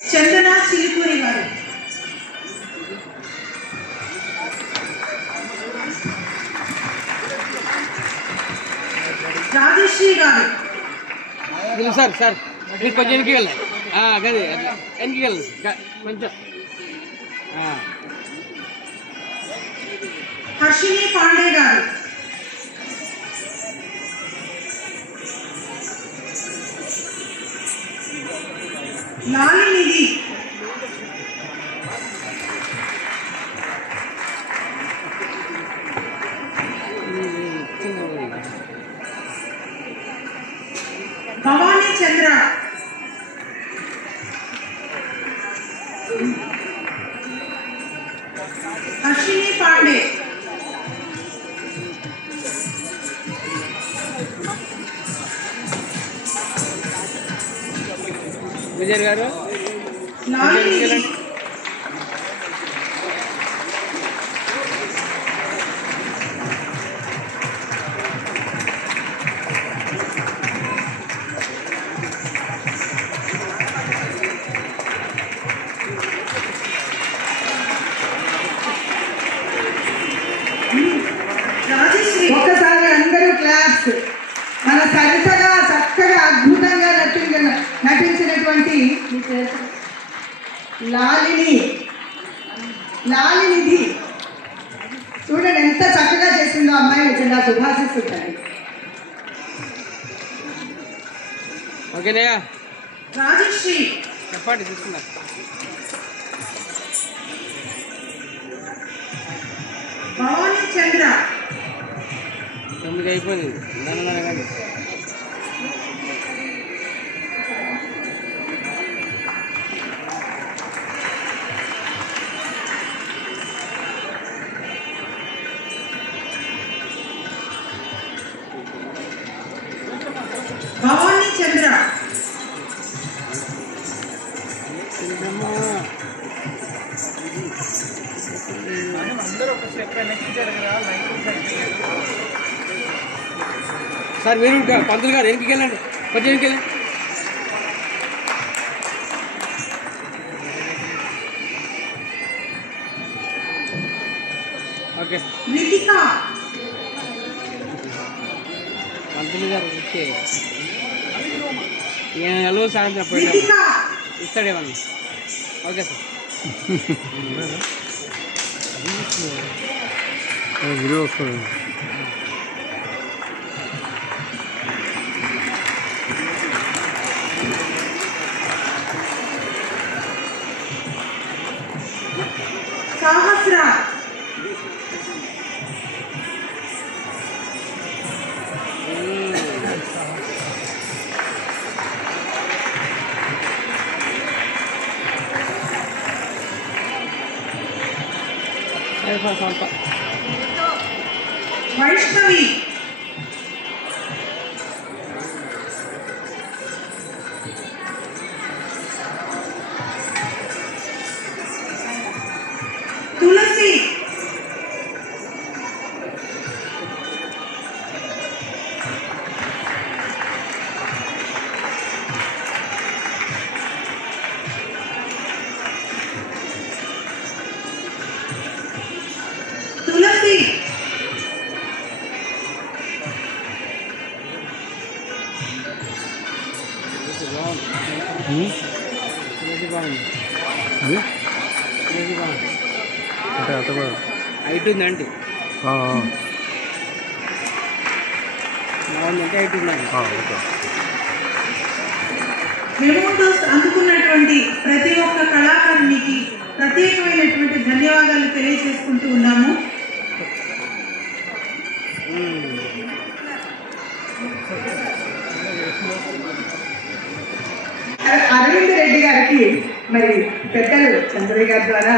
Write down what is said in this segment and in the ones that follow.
చందన చిలుకూరి గారు, రాజశ్రీ గారు, sir sir మీరు కొంచెం వెనక్కి వెళ్ళండి. గది వెనక్కి వెళ్ళండి కొంచెం. హర్షిని పాండే గారు, లాలినిధి, భవానీ చంద్ర, హర్షిని పాండే, విజయ్ గారు, లాలినిధి, రాజశ్రీ. ఒక్కసారి అందరూ క్లాప్స్. మన సరితగా చక్కగా అద్భుతంగా నటించినటువంటి లాలినిధి చూడండి ఎంత చక్కగా చేసిందో అమ్మాయి. నిజంగా శుభాశిస్తుందండి. ఓకేనా? రాజశ్రీ, చెప్పండి తీసుకున్నా. భవానీ చంద్ర, 9 అయిపోయింది. దానిలోనే కానీ భవానీ చంద్ర, సార్ మీరు పంతులు గారు వెనక్కి వెళ్ళండి, కొంచెం వెనక్కి వెళ్ళండి. ఓకే రితిక, పంతులు గారు ఓకే. ఎల్లో సాయంత్రం రితిక, ఇస్తాడేమన్నా. Okay sir. వీడియో వస్తుంది. సహస్ర, ಸ್ವಲ್ಪ వైష్ణవి, తులసి, తులసి, బాగుంది. అంటే అత హైట్ ఉందండి. బాగుందంటే హైట్ ఉందండి. మెమోటోస్ అందుకున్నటువంటి ప్రతి ఒక్క కళాకారునికి ప్రత్యేకమైనటువంటి ధన్యవాదాలు తెలియజేసుకుంటూ ఉన్నాము. అరవింద్ రెడ్డి గారికి మరి పెద్దలు చంద్రయ్య గారి ద్వారా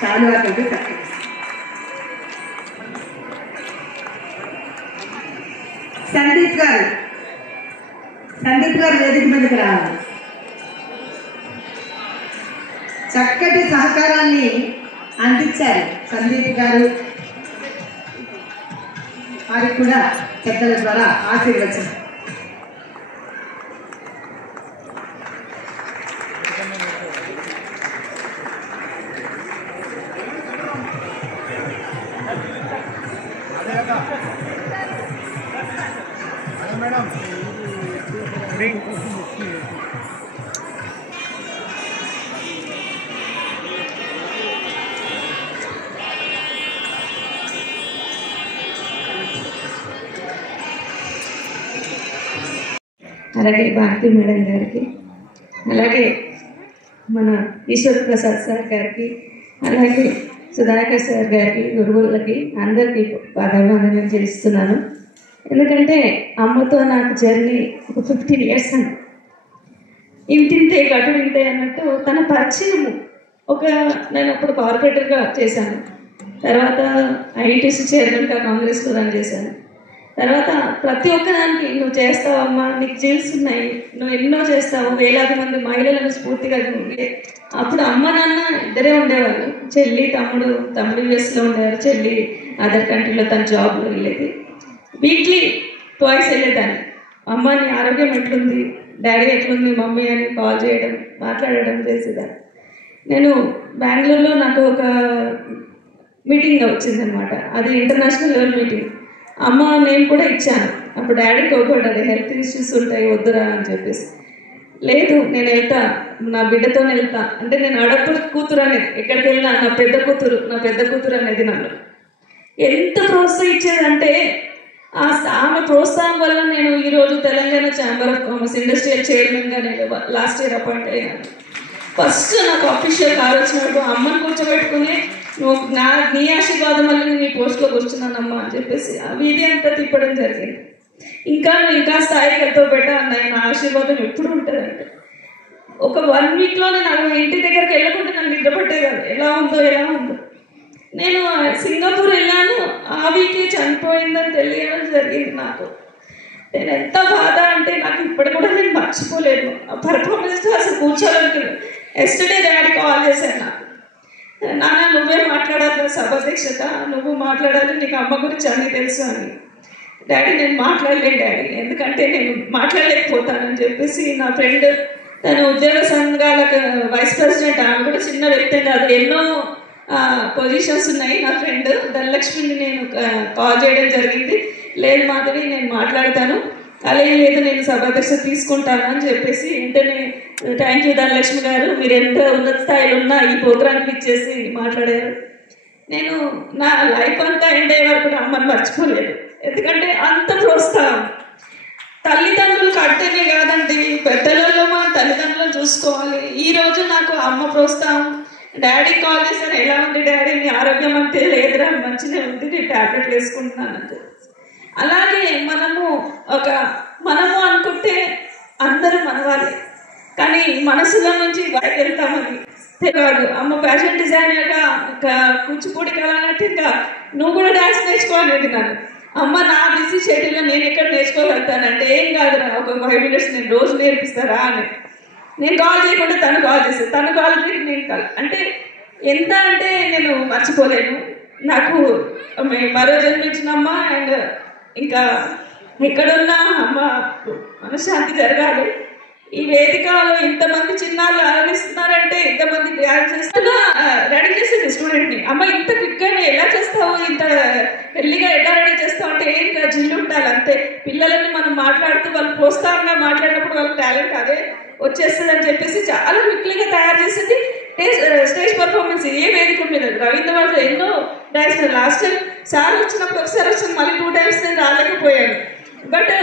శాలువాతోటి సత్కరిస్తారు. సందీప్ గారు వేదిక మీదకి రావాలి. చక్కటి సహకారాన్ని అందించారు సందీప్ గారు. వారికి కూడా పెద్దల ద్వారా ఆశీర్వచనం. అలాగే భారతి మేడం గారికి, అలాగే మన ఈశ్వర్ ప్రసాద్ సార్ గారికి, అలాగే సుధాకర్ సార్ గారికి, గురువులకి అందరికీ పాదాభివందనం చేస్తున్నాను. ఎందుకంటే అమ్మతో నాకు జర్నీ ఒక 15 years అని, ఇంతింతే గటుడింతే అన్నట్టు తన పరిచయము. నేను అప్పుడు కార్పొరేటర్గా చేశాను, తర్వాత ఐటీసీ చైర్మన్గా కాంగ్రెస్లో రన్ చేశాను. తర్వాత ప్రతి ఒక్కదానికి నువ్వు చేస్తావమ్మా, నీకు జీల్స్ ఉన్నాయి, నువ్వు ఎన్నో చేస్తావు, వేలాది మంది మహిళలను స్ఫూర్తిగా అప్పుడు అమ్మ నాన్న ఇద్దరే ఉండేవాళ్ళు, చెల్లి తమ్ముడు యూఎస్లో ఉండేవారు, చెల్లి అదర్ కంట్రీలో తన జాబ్లో వెళ్ళేది. వీక్లీ 2 వెళ్ళేదాన్ని, అమ్మ నీ ఆరోగ్యం ఎట్లుంది, డాడీ ఎట్లుంది, మమ్మీ అని కాల్ చేయడం, మాట్లాడడం చేసేదాన్ని. నేను బెంగళూరులో నాకు ఒక మీటింగ్ వచ్చిందనమాట, అది ఇంటర్నేషనల్ లెవెల్ మీటింగ్. అమ్మ నేను కూడా ఇచ్చాను, అప్పుడు డాడీ కోపడ్డారు, హెల్త్ ఇష్యూస్ ఉంటాయి వద్దురా అని చెప్పేసి. లేదు నేను వెళ్తా, నా బిడ్డతోనే వెళ్తా అంటే, నేను అడపు కూతురు అనేది ఎక్కడికి వెళ్ళినా నా పెద్ద కూతురు అనేది నన్ను ఎంత ప్రోత్సహించేదంటే, ఆమె ప్రోత్సాహం వల్ల నేను ఈరోజు Telangana chamber of commerce industrial చైర్మన్గా నేను లాస్ట్ ఇయర్ అపాయింట్ అయ్యాను. ఫస్ట్ నాకు అఫీషియల్ కాల్ వచ్చినప్పుడు అమ్మని కూర్చోబెట్టుకుని, నువ్వు నీ ఆశీర్వాదం వల్ల నేను ఈ పోస్ట్లోకి వస్తున్నానమ్మా అని చెప్పేసి ఆ వీధి అంతా తిప్పడం జరిగింది. ఇంకా స్థాయికి వెళ్తూ పెట్టా అన్నయ్య, నా ఆశీర్వాదం ఎప్పుడు ఉంటుందంటే. ఒక 1 weekలోనే నాకు ఇంటి దగ్గరికి వెళ్ళకుండా నన్ను నిద్ర పట్టేదాన్ని, ఎలా ఉందో. నేను సింగపూర్ వెళ్ళాను, ఆ వీకే చనిపోయిందని తెలియడం జరిగింది నాకు. నేను ఎంత బాధ అంటే నాకు ఇప్పటి కూడా నేను మర్చిపోలేను. ఆ పర్ఫార్మెన్స్ అసలు కూర్చోవాలనుకున్నాను. ఎస్టర్డే డాడీ కాల్ చేశాను నాకు, నాన్న నువ్వే మాట్లాడాలి సభాధ్యక్షత, నువ్వు మాట్లాడాలి, నీకు అమ్మ గురించి అన్నీ తెలుసు అని. డాడీ నేను మాట్లాడలేను డాడీ, ఎందుకంటే నేను మాట్లాడలేకపోతానని చెప్పేసి నా ఫ్రెండ్, తను ఉద్యోగ సంఘాలకు వైస్ ప్రెసిడెంట్, ఆమె కూడా చిన్న వ్యక్తి కాదు, ఎన్నో పొజిషన్స్ ఉన్నాయి. నా ఫ్రెండ్ ధనలక్ష్మిని నేను కాల్ చేయడం జరిగింది. లేదు మాధవి నేను మాట్లాడతాను, అలాగే లేదు నేను సభాధ్యక్ష తీసుకుంటాను అని చెప్పేసి వెంటనే థ్యాంక్ యూ ధనలక్ష్మి గారు, మీరు ఎంత ఉన్నత స్థాయిలో ఉన్నా ఈ ప్రోగ్రామ్కి ఇచ్చేసి మాట్లాడారు. నేను నా లైఫ్ అంతా ఎండ్ అయ్యే వరకు అమ్మని మర్చిపోలేదు, ఎందుకంటే అంత ప్రోత్సాహం. తల్లిదండ్రులు కట్టనే కాదండి, పెద్దలలో మన తల్లిదండ్రులను చూసుకోవాలి. ఈరోజు నాకు అమ్మ ప్రోత్సాహం. డాడీ కాల్ చేశాను, ఎలా ఉంది డాడీ, నీ ఆరోగ్యం అంటే లేదురా మంచిగా ఉంది, నేను ట్యాబ్లెట్లు వేసుకుంటున్నాను అంటే. అలాగే మనము అనుకుంటే అందరూ మనవాళ్ళే, కానీ మనసులో నుంచి బయట వెళ్తామని తెలియదు. అమ్మ ఫ్యాషన్ డిజైనర్గా కూచిపూడి కళానట్టుగా నువ్వు కూడా డాన్స్ నేర్చుకోవాలనేది నన్ను. అమ్మ నా బిజీ షెడ్యూల్లో నేను ఎక్కడ నేర్చుకోగలుగుతానంటే, ఏం కాదురా ఒక 5 minutes నేను రోజు నేర్పిస్తారా అని. నేను కాల్ చేయకుండా తను కాల్ చేస్తాను, తను కాల్ చేసి నేను కాల్ అంటే ఎంత అంటే నేను మర్చిపోలేను. నాకు మరో జన్మించినమ్మ, అండ్ ఇంకా ఎక్కడున్నా అమ్మ మనశ్శాంతి జరగాలి. ఈ వేదికలో ఇంతమంది చిన్నాళ్ళు ఆరాధిస్తున్నారంటే, ఇంతమంది డ్యాన్స్ చేస్తున్నా రెడీ చేసేది స్టూడెంట్ని. అమ్మ ఇంత క్విక్గా ఎలా చేస్తావు, ఇంత పెళ్లిగా ఎలా రెడీ చేస్తావు అంటే, ఏం జిల్లు ఉండాలి అంతే. పిల్లలని మనం మాట్లాడుతూ వాళ్ళు ప్రోత్సాహంగా మాట్లాడినప్పుడు వాళ్ళ టాలెంట్ అదే వచ్చేస్తుంది అని చెప్పేసి చాలా క్విక్లీగా తయారు చేసింది. స్టేజ్ పర్ఫార్మెన్స్ ఏ వేదిక మీద రవీంద్రవాడలో ఎన్నో డాన్స్. లాస్ట్ టైం సార్ వచ్చినప్పుడు ఒకసారి వచ్చాను, మళ్ళీ 2 times నేను రాలేకపోయాను. బట్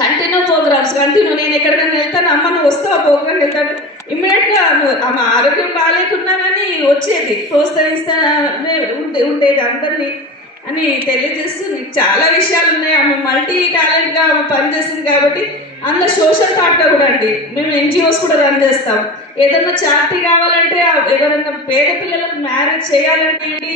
కంటిన్యూ ప్రోగ్రామ్స్ నేను ఎక్కడికైనా వెళ్తాను, అమ్మ నువ్వు వస్తావు ఆ ప్రోగ్రామ్కి వెళ్తాను, ఇమ్మీడియట్గా ఆమె ఆరోగ్యం బాగాలేకున్నా కానీ వచ్చేది, ప్రోత్సహిస్తానే ఉండేది అందరినీ అని తెలియజేస్తూ. నీకు చాలా విషయాలు ఉన్నాయి, ఆమె మల్టీ టాలెంట్గా ఆమె పనిచేసింది కాబట్టి. అందులో సోషల్ పార్ట్గా కూడా అండి, మేము NGOs కూడా రన్ చేస్తాం. ఏదన్నా చారిటీ కావాలంటే, ఎవరైనా పేద పిల్లలకు మ్యారేజ్ చేయాలంటే ఏంటి,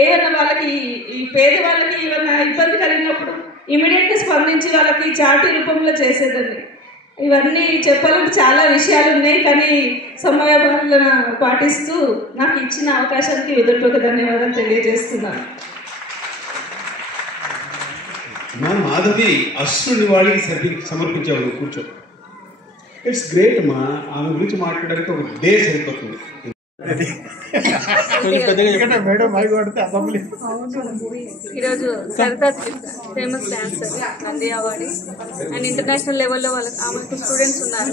ఏదైనా వాళ్ళకి ఈ పేద వాళ్ళకి ఏమైనా ఇబ్బంది కలిగినప్పుడు ఇమీడియట్గా స్పందించి వాళ్ళకి చారిటీ రూపంలో చేసేదండి. ఇవన్నీ చెప్పాలంటే చాలా విషయాలు ఉన్నాయి, కానీ సమయాలను పాటిస్తూ నాకు ఇచ్చిన అవకాశానికి హృదయపూర్వక ధన్యవాదాలు తెలియజేస్తున్నాను. మాధవి అశ్రుని వాడికి సమర్పించావు, కూర్చో. ఇట్స్ గ్రేట్ అమ్మా, ఆమె గురించి మాట్లాడడానికి ఒక డే సరిపోతుంది. ఈరోజు Saritha famous dancer Nandi award and international లెవెల్లో ఆమెకు స్టూడెంట్స్ ఉన్నారు.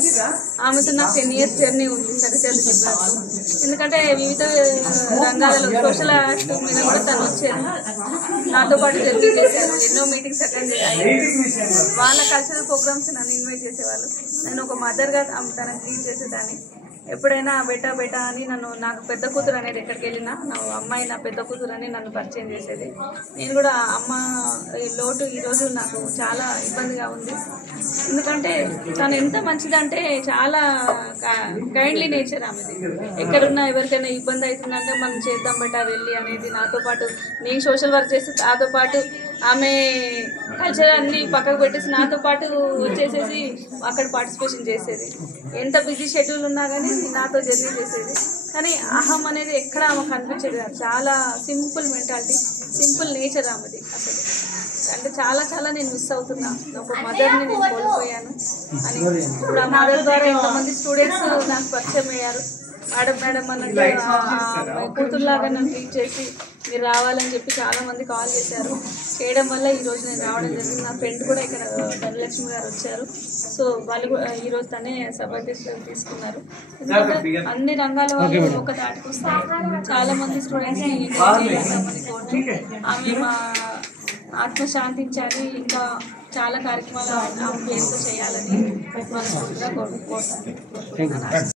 ఆమెతో నాకు 10 years జర్నీ ఉంది సరితా జిబ్రాతో. ఎందుకంటే వివిధ రంగాలలో సోషల్ యాక్ట్ మీద కూడా తను వచ్చారు, నాతో పాటు జర్నీ చేశారు, ఎన్నో మీటింగ్స్ అటెండ్ చేశారు. వాళ్ళ కల్చరల్ ప్రోగ్రామ్స్ నన్ను ఇన్వైట్ చేసేవాళ్ళు. నేను ఒక మదర్గా తనకు ట్రీట్ చేసేదాన్ని. ఎప్పుడైనా బెటా బెటా అని నన్ను, నాకు పెద్ద కూతురు అనేది ఎక్కడికి వెళ్ళినా నా అమ్మాయి నా పెద్ద కూతురు అని నన్ను పరిచయం చేసేది. నేను కూడా అమ్మ లోటు ఈరోజు నాకు చాలా ఇబ్బందిగా ఉంది. ఎందుకంటే తను ఎంత మంచిదంటే చాలా కైండ్లీ నేచర్ ఆమెది. ఎక్కడున్నా ఎవరికైనా ఇబ్బంది అవుతుందంటే మనం చేద్దాం బెటా వెళ్ళి అనేది, నాతో పాటు నేను సోషల్ వర్క్ చేస్తే నాతో పాటు ఆమె కల్చర్ అన్ని పక్కకు పెట్టేసి నాతో పాటు వచ్చేసేసి అక్కడ పార్టిసిపేషన్ చేసేది. ఎంత బిజీ షెడ్యూల్ ఉన్నా కానీ నాతో జర్నీ చేసేది. కానీ అహం అనేది ఎక్కడ ఆమెకు కనిపించేది కాదు. చాలా సింపుల్ మెంటాలిటీ, సింపుల్ నేచర్ ఆమెది అసలు. అంటే చాలా చాలా నేను మిస్ అవుతున్నా. ఒక మదర్ని నేను కోల్పోయాను అని. ఇప్పుడు ఆ మదర్ ద్వారా ఎంతమంది స్టూడెంట్స్ నాకు పరిచయం అయ్యారు. మేడం అన్నట్టు కూతురులాగా నన్ను ట్రీట్ చేసి మీరు రావాలని చెప్పి చాలామంది కాల్ చేశారు. చేయడం వల్ల ఈరోజు నేను రావడం జరిగింది. నా ఫ్రెండ్ కూడా ఇక్కడ ధనలక్ష్మి గారు వచ్చారు. సో వాళ్ళు ఈరోజు తనే సభాధ్యక్షులు తీసుకున్నారు. ఎందుకంటే అన్ని రంగాల వాళ్ళు ఒక దాటికి వస్తారు. చాలామంది స్టూడెంట్స్ని చేయాలని కోరుతూ ఆమె మా ఆత్మ శాంతించాలి, ఇంకా చాలా కార్యక్రమాలు ఆమె పేరుతో చేయాలని మనస్ఫూర్తిగా కోరుకుంటున్నాను.